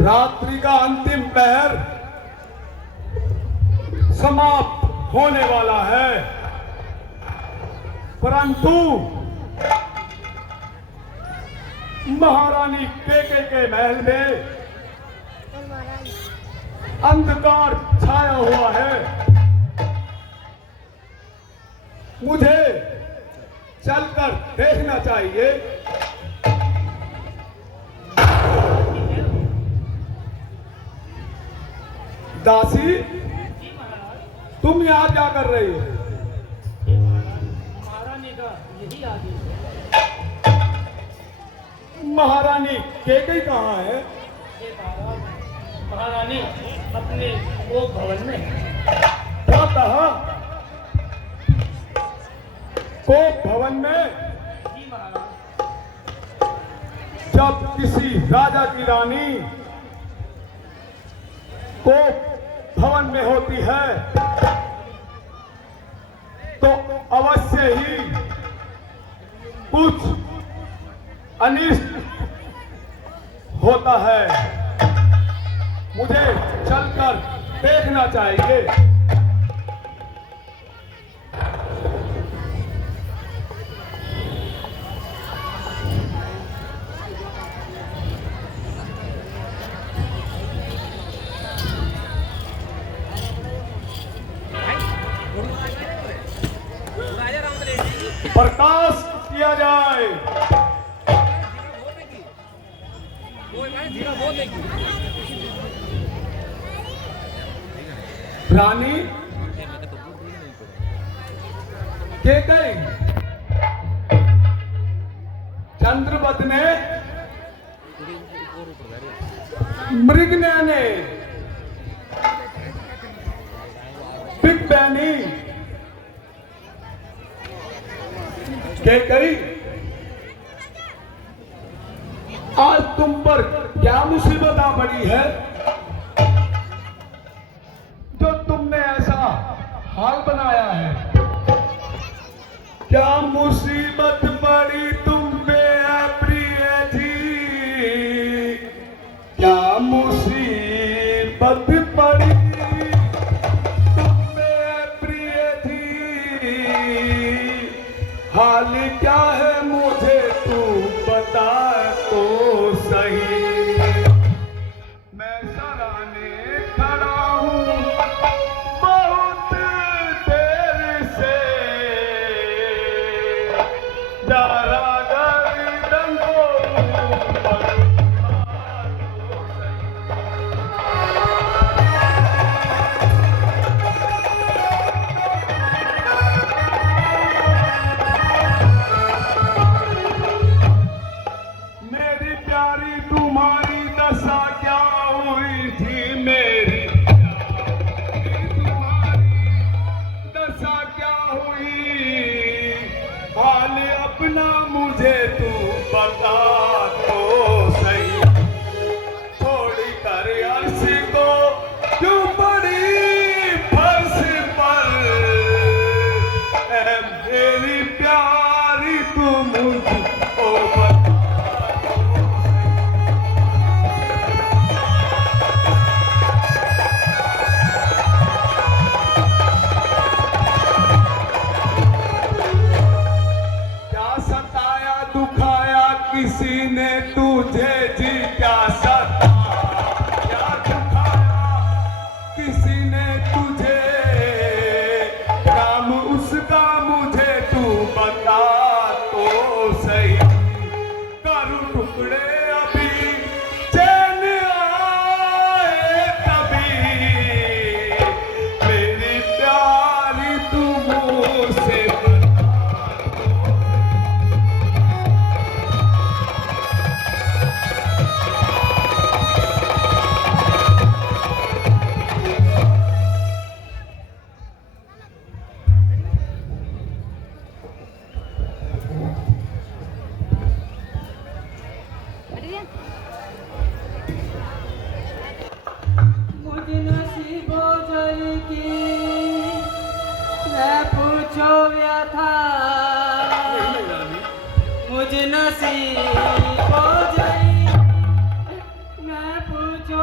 रात्रि का अंतिम पहर समाप्त होने वाला है, परंतु महारानी केके के महल में अंधकार छाया हुआ है। मुझे चलकर देखना चाहिए। दासी, तुम यहाँ क्या कर रही हो? महारानी का यही आदेश है। महारानी केके कहाँ है? ये महारानी अपने वो भवन में है। क्या कहा? कोप भवन में? जी महाराज। जब किसी राजा की रानी कोप भवन में होती है तो अवश्य ही कुछ अनिष्ट होता है। मुझे चलकर देखना चाहिए। प्रकाश किया जाए। रानी केके, चंद्रवत ने, मृगन्या ने, बिग बैनी केकई, आज तुम पर क्या मुसीबत आ पड़ी है जो तुमने ऐसा हाल बनाया है? क्या मुसीबत पड़ी तुम पे प्रिय जी? क्या मुसीबत पड़ी तुम पे प्रिय जी? हाल क्या है मुझे तू बता तो सही। मैं सराहने खड़ा हूँ बहुत देर से, जरा गर्दन को मेरी प्यारी तुम्हारी दशा क्या हुई थी? मेरी प्यारी तुम्हारी दशा क्या हुई? हाल अपना मुझे तू बता तो सही। थोड़ी कर अर्श को क्यों पड़ी फर्श पर? ऐ मेरी प्यारी तू मुझको बता। किसी ने तुझे जी क्या सताया? क्या दुखाया किसी ने तुझे? नाम उसका मुझे तू बता तो सही। करूं टुकड़े अभी चैन आए तभी, मेरी प्यारी तू मुझसे पूछो व्यथा मुझ नसीब हो जाई। मैं पूछो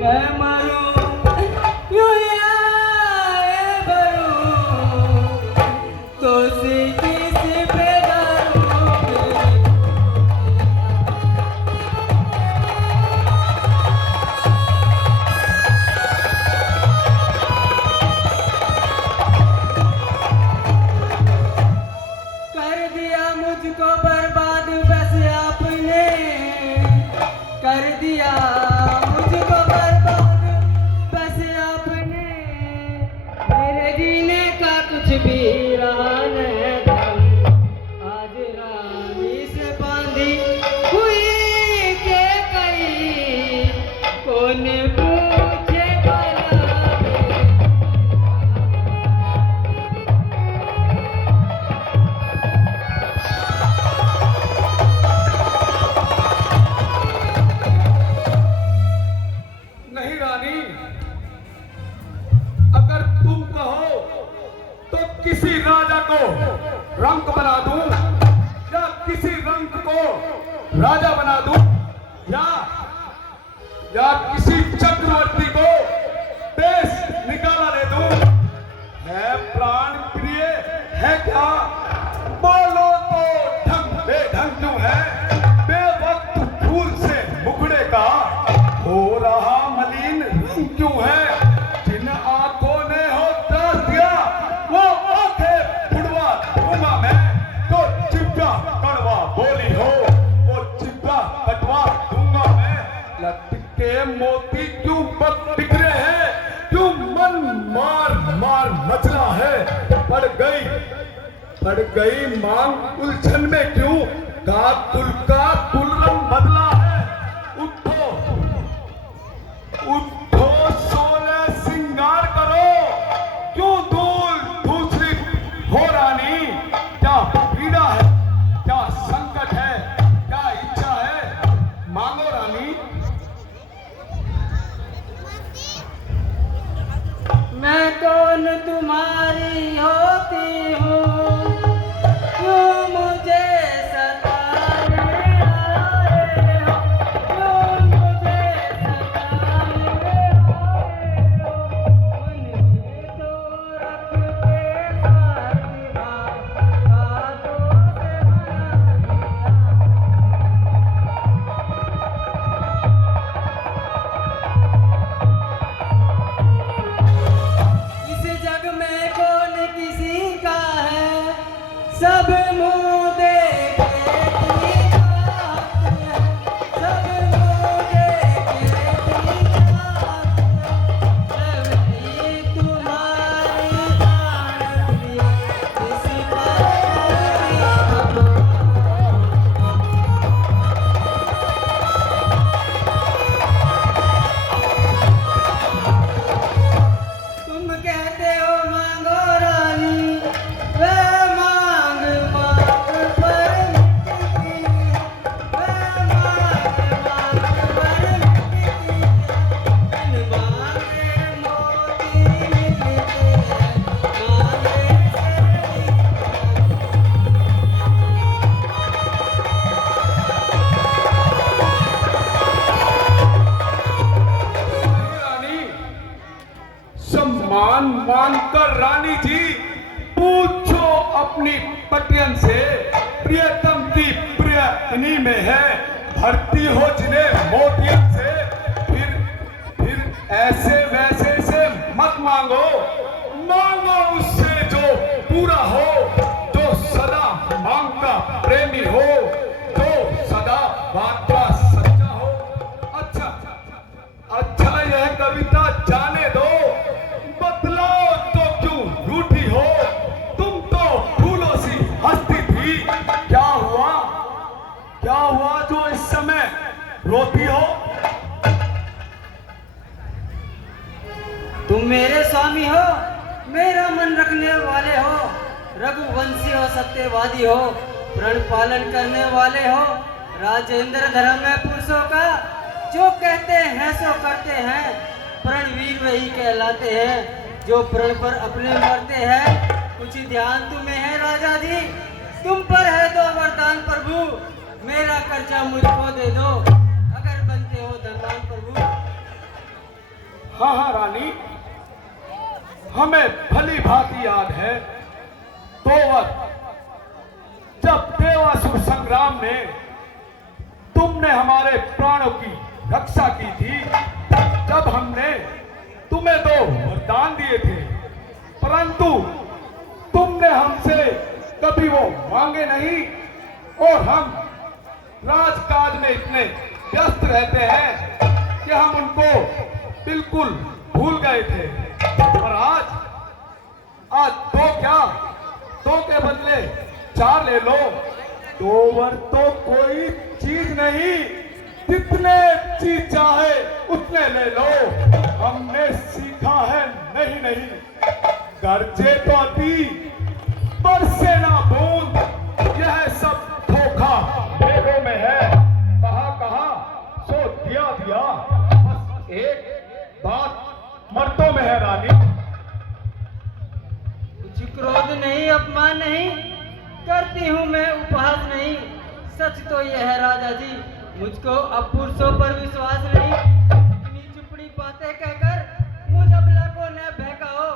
मैं मरूं यूं ही आए भरूं तो किस पे डरूं कर दिया मुझको बर्बाद बस आपने कर दिया मुझको बर्बाद बस आपने मेरे जीने का कुछ भी रहा नहीं आज रानी से बांधी हुई के कहीं कौन पूछे नहीं रानी, अगर तुम कहो तो किसी राजा को रंक बना दूं या किसी रंक को राजा बना दूं या किसी चक्रवर्ती को देश निकाला दे दूं। है प्राण प्रिय है क्या? बोलो तो ढंग बेढंग क्यों है? बेवक्त फूल से मुखड़े का हो रहा मलिन रंग क्यों है? जिन आंखों ने हो त्रास दिया वो आंखें बुढ़वा दूंगा मैं। तो चिप्पा कड़वा बोली हो वो चिप्पा कटवा दूंगा मैं। लटके मोती क्यों बिखरे हैं? क्यों मन मार मार मचला है? पड़ गई मांग उलझन में क्यों? का कुल रंग बदला है। उठो उठो सोले सिंगार करो। क्यों दूसरी हो रानी? क्या पीड़ा है? क्या संकट है? क्या इच्छा है? मांगो रानी। मैं कौन तुम्हारी होती हूँ क्यों मुझे सताने आए हो क्यों मुझे सताने आए हो मन में तो रखते साथ बातों से बना इस जग में कौन किसी का है सब मुंह देखे की बात है सब मुंह देखे की बात है मेरी तुम्हारी जान प्रिय इस तुम कहते हो मांगो रानी वे मांग मांग पर मिटती है वे मांग मांग पर मिटती है बिन मांगे मोती मिलते हैं मांगे रानी सम्मान मानकर रानी जी पूछो अपनी पटियन से प्रियतम की प्रियतनी में है भर्ती हो जिन्हें मोतियन से। फिर ऐसे वैसे से मत मांगो। मांगो उससे जो पूरा हो जो सदा मांग का प्रेमी हो जो सदा बात का सच्चा हो। अच्छा यह कविता जाने दो। बतलाओ तो क्यों रूठी हो? तुम तो फूलों सी हंसती थी। क्या हुआ जो इस समय रोती हो? तुम मेरे स्वामी हो मेरा मन रखने वाले हो रघुवंशी हो सत्यवादी हो प्रण पालन करने वाले हो राजेंद्र धर्म में पुरुषों का जो कहते हैं सो करते हैं प्रणवीर वही कहलाते हैं जो प्रण पर अपने मरते हैं। कुछ ध्यान तुम्हें है राजा जी तुम पर है दो वरदान प्रभु मेरा कर्जा मुझको दे दो अगर बनते हो धनवान प्रभु। हाँ हाँ रानी, हमें भली भांति याद है तो वक्त जब देवासुर संग्राम में तुमने हमारे प्राणों की रक्षा की थी, जब हमने तुम्हें 2 वरदान दिए थे, परंतु तुमने हमसे कभी वो मांगे नहीं और हम राजकाज में इतने व्यस्त रहते हैं कि हम उनको बिल्कुल भूल गए थे। और आज 2 क्या, 2 के बदले 4 ले लो। 2 वर तो कोई चीज नहीं, जितने चीज चाहे उतने ले लो। हमने सीखा है नहीं गरजे तो अति बरसे ना बूंद, यह सब धोखा वेदों में है। कहा सो दिया, बस एक बात मर्दों में है रानी। कुछ क्रोध नहीं, अपमान नहीं करती हूँ मैं, उपहास नहीं। सच तो यह है राजा जी, मुझको अब पुरुषों पर विश्वास नहीं। इतनी चुपड़ी बातें कहकर मुझ अबला को न बहकाओ।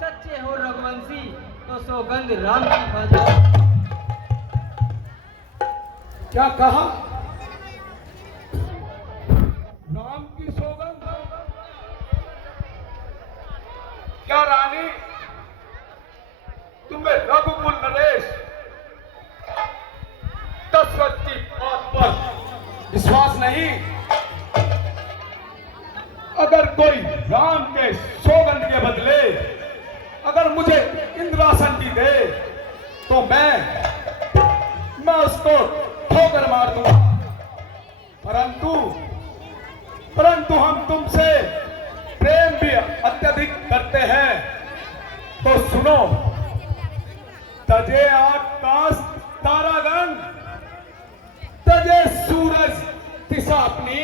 सच्चे हो रघुवंशी तो सौगंध राम की खा जाओ। क्या कहा? राम की सौगंध? क्या रानी, तुम्हें रघुकुल नरेश दशरथ की बात पर विश्वास नहीं? अगर कोई राम के सौगंध के बदले अगर मुझे इंद्रासन की दे तो मैं उसको ठोकर मार दूंगा। परंतु हम तुमसे प्रेम भी अत्यधिक करते हैं, तो सुनो। तजे आकाश तारागण, तजे सूरज दिशा अपनी,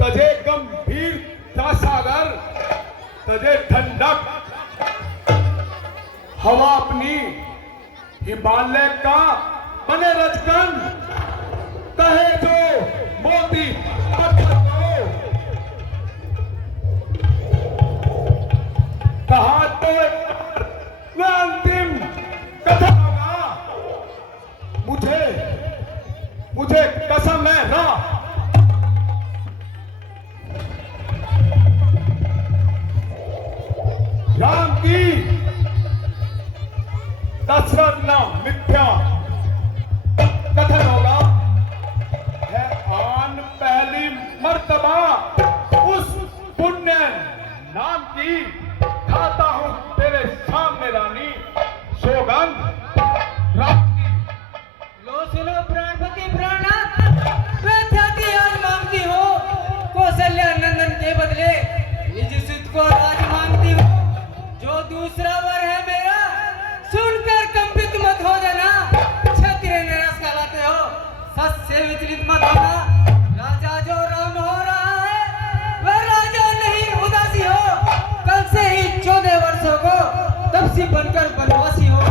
तजे गंभीर सागर, तजे ठंडक हवा अपनी, हिमालय का बने रजकन, कहे जो मोती पत्थर को, कहा तो वह अंतिम कथन होगा। मुझे कसम है ना। राम की दशरथ ना मिथ्या कथन होगा है। आन पहली मर्तबा उस पुण्य नाम की खाता हूं तेरे सामने रानी, सौगंध राम की। लो सुनो प्राणपति प्राणनाथ, मैं ख्याति आज मांगती हो। कौशल्या नंदन के बदले निज सुत को राज मांगती हो। जो दूसरा वर है मेरा, सुनकर कंपित मत हो जाना। क्षत्रिय निराश कहलाते हो, सच से विचलित मत होना। राजा जो राम हो रहा है वह राजा नहीं उदासी हो। कल से ही 14 वर्षों को तपसी बनकर बनवासी हो।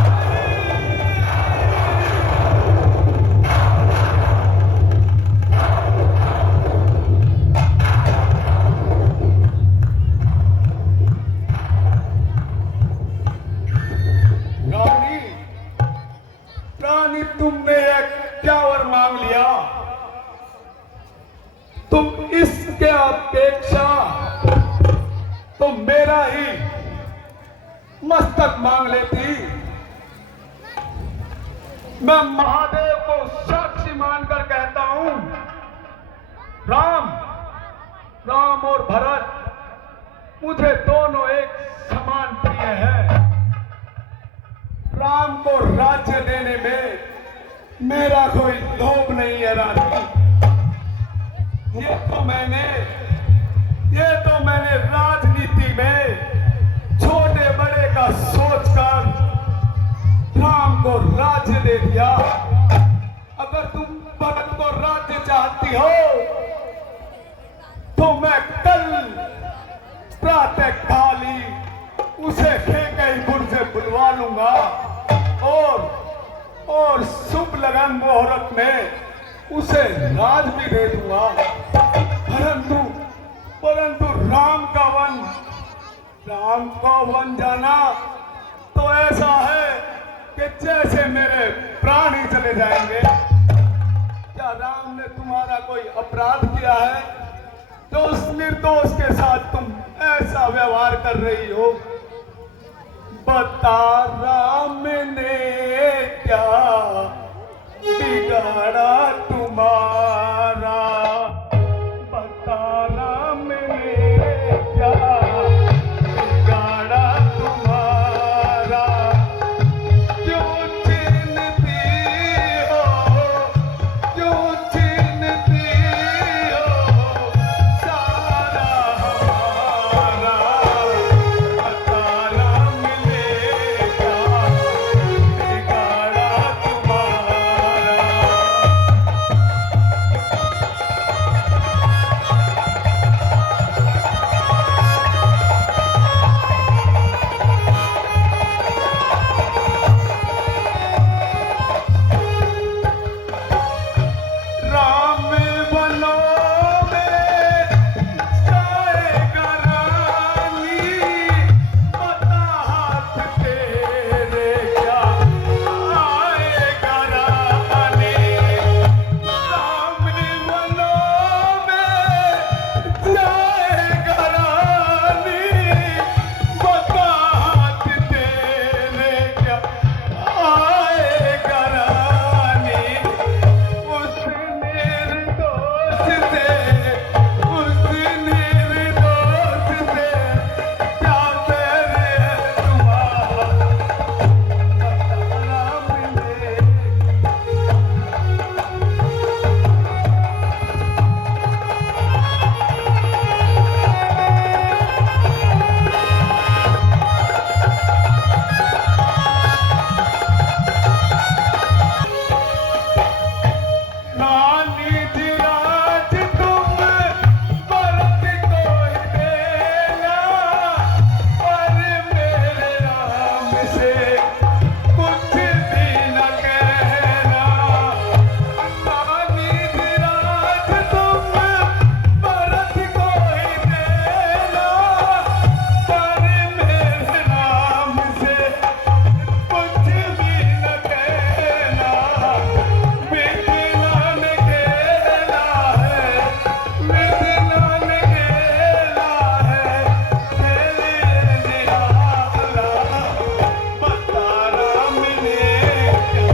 रानी, तुमने एक क्या वर मांग लिया? तुम इसके अपेक्षा तो मेरा ही मस्तक मांग लेती। मैं महादेव को साक्षी मानकर कहता हूं, राम और भरत मुझे दोनों एक समान प्रिय है। राम को राज्य देने में मेरा कोई लोभ नहीं है रानी। ये तो मैंने राजनीति में छोटे बड़े का सोचकर राम को राज्य दे दिया। अगर तुम भरत को राज्य चाहती हो तो मैं कल प्रातः काली उसे खेकईपुर से बुलवा लूंगा और शुभ लगन मुहूर्त में उसे राज भी दे दूंगा। परंतु राम का वन जाना तो ऐसा है कि जैसे मेरे प्राण ही चले जाएंगे। क्या राम ने तुम्हारा कोई अपराध किया है जो उस निर्दोष के साथ तुम ऐसा व्यवहार कर रही हो? बता राम ने क्या बिगाड़ा तुम्हारा? बता राम ने क्या बिगाड़ा तुम्हारा? क्यों छीनती हो, क्यों छीनती हो सारा हमारा? बता राम ने क्या बिगाड़ा तुम्हारा? राम वनों में जाएगा रानी, बता हाथ तेरे क्या आएगा रानी? राम वनों में जाएगा रानी, बता हाथ तेरे क्या आएगा रानी? उस निर्दोष से क्या तेरे तुम्हारा? राम ने नानी जिराज तुम भरत को ही देना, पर मेरे राम से कुछ भी न कहना। नानी जिराज तुम भरत को ही देना, पर मेरे राम से कुछ भी न कहना। विधिनान खेला है, विधिनान खेला है, खेले निराला। बता राम ने क्या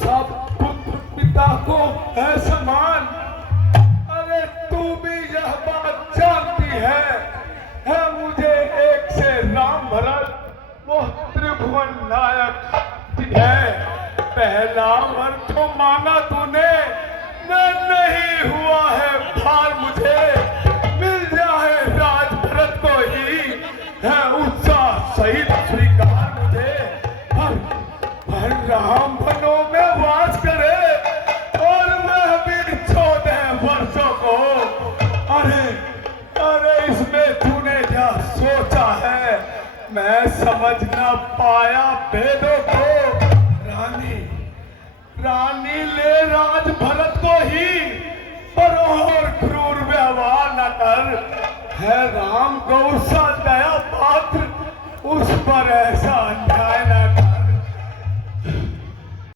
सब पुत्र पिता को है समान। अरे तू भी यह बात जानती है मुझे एक से राम भरत वो त्रिभुवन नायक है। पहला वर तो मांगा तूने, नहीं हुआ है भार मुझे। मिल जाए राज भरत को ही है उत्साह सहित स्वीकार मुझे। पर राम वनों में वास करे और मैं भी 14 वर्षों को। अरे अरे इसमें तूने क्या सोचा है? मैं समझ न पाया भेदों को। रानी ले राज भरत को ही, पर और क्रूर व्यवहार न कर। है राम गौ सा दया पात्र, उस पर ऐसा